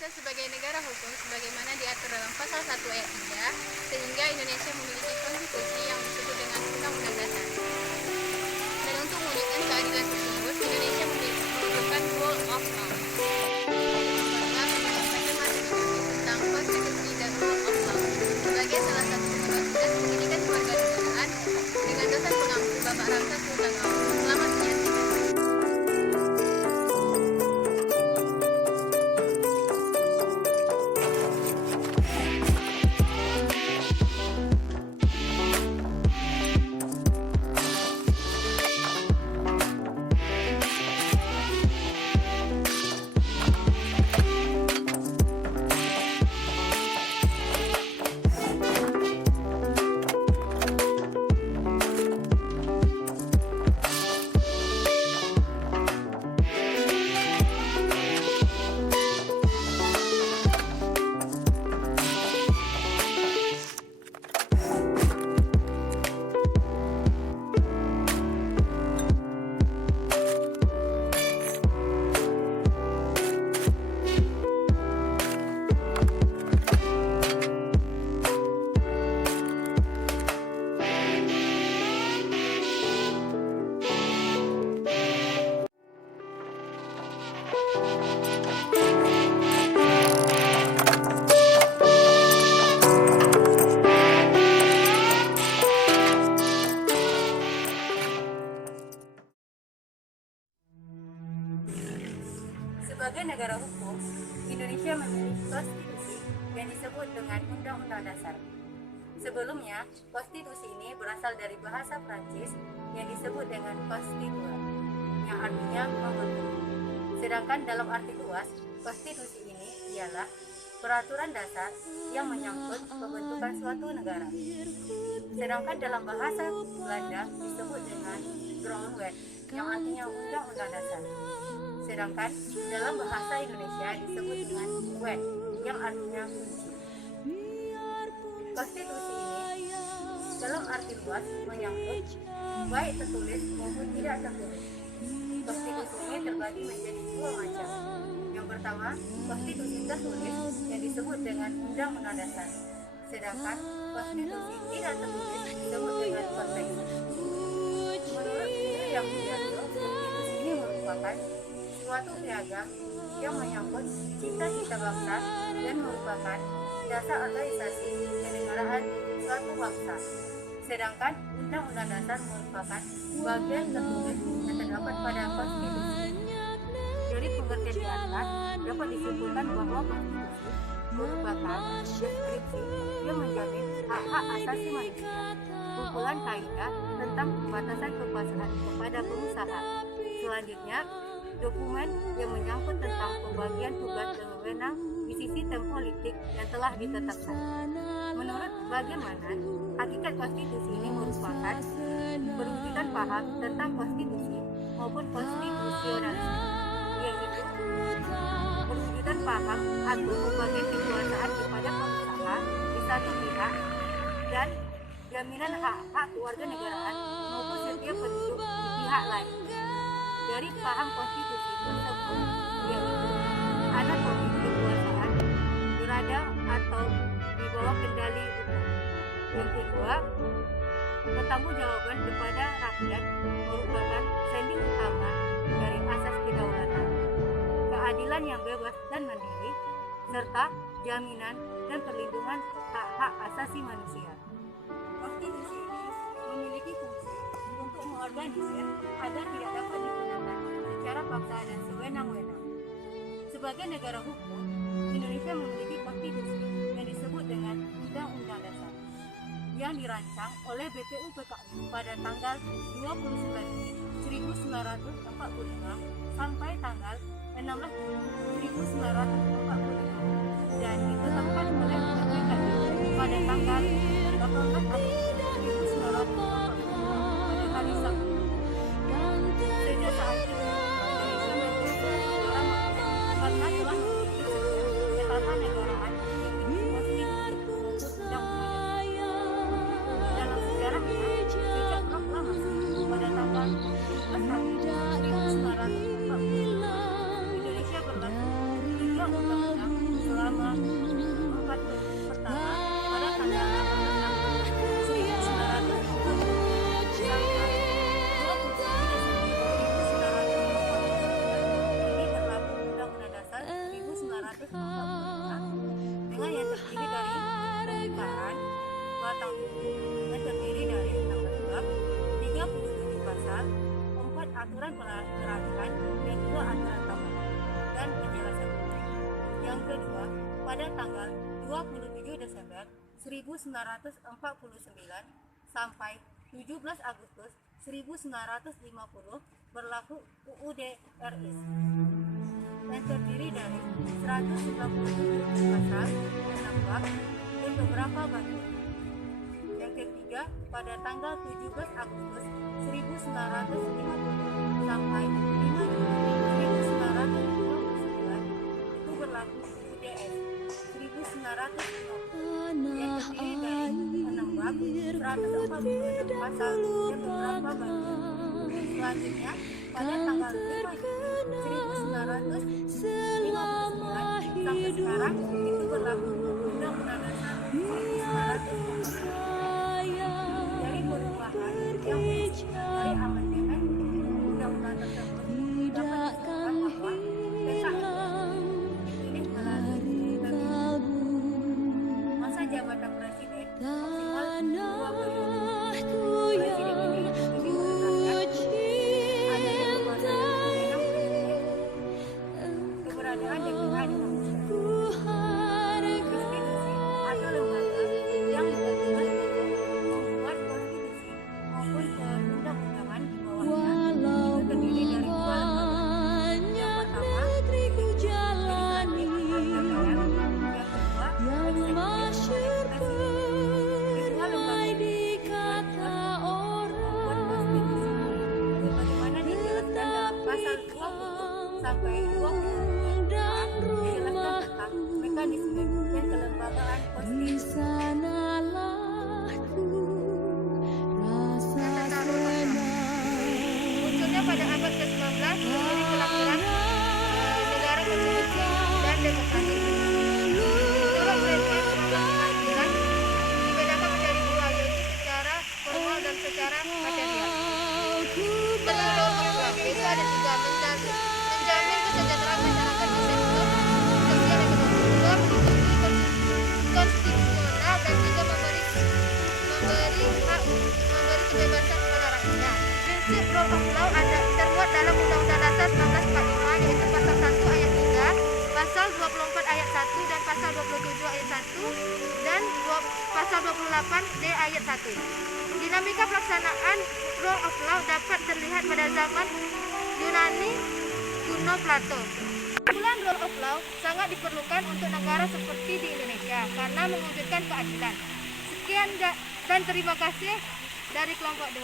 Sebagai negara hukum sebagaimana diatur dalam pasal 1 ayat 3, sehingga Indonesia memiliki konstitusi yang disebut dengan Undang-Undang Dasar. Dan untuk mewujudkan keadilan tersebut, Indonesia memerlukan rule of law. Telah menyampaikan hasil tentang konstitusi dan rule of law sebagai salah satu penyebab tugas pendidikan kewarganegaraan dengan dosen pengampu Bapak Ramsa Sultan. Selamat menyaksikan. Sebagai negara hukum, Indonesia memiliki konstitusi yang disebut dengan Undang-Undang Dasar. Sebelumnya, konstitusi ini berasal dari bahasa Prancis yang disebut dengan constitution, yang artinya membentuk. Sedangkan dalam arti luas, konstitusi ini ialah peraturan dasar yang menyangkut pembentukan suatu negara. Sedangkan dalam bahasa Belanda disebut dengan grondwet, yang artinya Undang-Undang Dasar. Sedangkan dalam bahasa Indonesia disebut dengan wet, yang artinya kunci. Konstitusi ini dalam arti luas menyangkut baik tertulis maupun tidak tertulis. Konstitusi ini terbagi menjadi dua macam. Yang pertama, konstitusi tertulis yang disebut dengan Undang-Undang Dasar. Sedangkan konstitusi tidak tertulis disebut dengan konteks. Menurut yang Widianto, konstitusi ini merupakan suatu piagam yang menyangkut cita-cita bangsa dan merupakan dasar organisasi kenegaraan suatu bangsa. Sedangkan Undang-Undang Dasar merupakan bagian tertulis yang terdapat pada konstitusi. Dari pengertian di atas dapat disimpulkan bahwa konstitusi merupakan deskripsi yang menjamin hak-hak asasi manusia, kumpulan kaidah tentang pembatasan kekuasaan kepada pengusaha. Selanjutnya, dokumen yang menyangkut tentang pembagian tugas dan wewenang di sistem politik yang telah ditetapkan. Menurut bagaimana hakikat konstitusi ini merupakan perwujudan paham tentang konstitusi maupun konstitusionalisme, yaitu perwujudan paham atau pembagian kekuasaan kepada pengusaha di satu pihak dan jaminan hak-hak kewarganegaraan maupun setiap penduduk di pihak lain. Dari paham konstitusi tersebut, yaitu ada pemilik kekuasaan berada atau di bawah kendali hukum. Yang kedua, pertanggungjawaban kepada rakyat merupakan sendi utama dari asas kedaulatan, keadilan yang bebas dan mandiri, serta jaminan dan perlindungan hak-hak asasi manusia. Konstitusi ini memiliki fungsi untuk mengorganisir agar tidak dapat digunakan secara paksa dan sewenang-wenang. Sebagai negara hukum, Indonesia memiliki konstitusi yang disebut dengan Undang-Undang Dasar yang dirancang oleh BPUPKI pada tanggal 29 Mei 1945 sampai tanggal 16 Juni 1945 dan ditetapkan oleh BPUPKI pada tanggal 18 April 1945 pada hari Sabtu. Sejak saat itu, Indonesia menjadi negara merdeka karena telah memiliki ketatanegaraan yang konstitusi maupun undang-undang. Dalam sejarahnya, sejak proklamasi pada tanggal 17 April 1945, Indonesia berlaku 3 undang-undang kedua pada tanggal 27 Desember 1949 sampai 17 Agustus 1950 berlaku UUD RI yang terdiri dari 197 pasal 6 bab dan beberapa bagian. Yang ketiga pada tanggal 17 Agustus 1950 sampai 5 Juni 1959 itu berlaku UUDS 1950 yang terdiri dari 6 bab, 146 pasal dan beberapa bagian. Selanjutnya pada tanggal 5 Juni 1959 sampai sekarang itu berlaku Undang-Undang Dasar 1945. Dari perubahan yang dari amandemen undang-undang tersebut dapat disebutkan bahwa PKI dipilih melalui pemilu. Masa jabatan presiden maksimal 2 periode. Presiden ini dipilih oleh rakyat. Adanya kekuasaan wewenang presiden. Keberadaan DPR di Indonesia. Konstitusi atau lembaga yang bertugas membuat konstitusi maupun perundang-undangan di bawahnya itu terdiri dari 2 lembaga. Yang pertama, legislatif DPR. Yang kedua, eksekutif presiden. Kedua lembaga ini membuat konstitusi. Sebagaimana dijelaskan dalam pasal 20 sampai 22 dijelaskan tentang mekanisme dan kelembagaan konstitusi. Munculnya pada abad ke-19 menjadi kelahiran negara konstitusi dan demokrasi. Menurut Presiden Pembangunan dibedakan menjadi 2, yaitu secara formal dan secara material. Menurut Islam itu ada 3: menjamin kesejahteraan masyarakat di sektor sosial ekonomi, 2 konstitusional, dan 3 memberi kebebasan kepada rakyat. Prinsip rule of law ada termuat dalam Undang-Undang Dasar 1945, yaitu pasal 1 ayat 3, pasal 24 ayat 1 dan pasal 27 ayat 1 dan pasal 28 D ayat 1. Dinamika pelaksanaan rule of law dapat terlihat pada zaman Yunani kuno Plato. Kumpulan rule of law sangat diperlukan untuk negara seperti di Indonesia karena mewujudkan keadilan. Sekian dan terima kasih dari kelompok 2.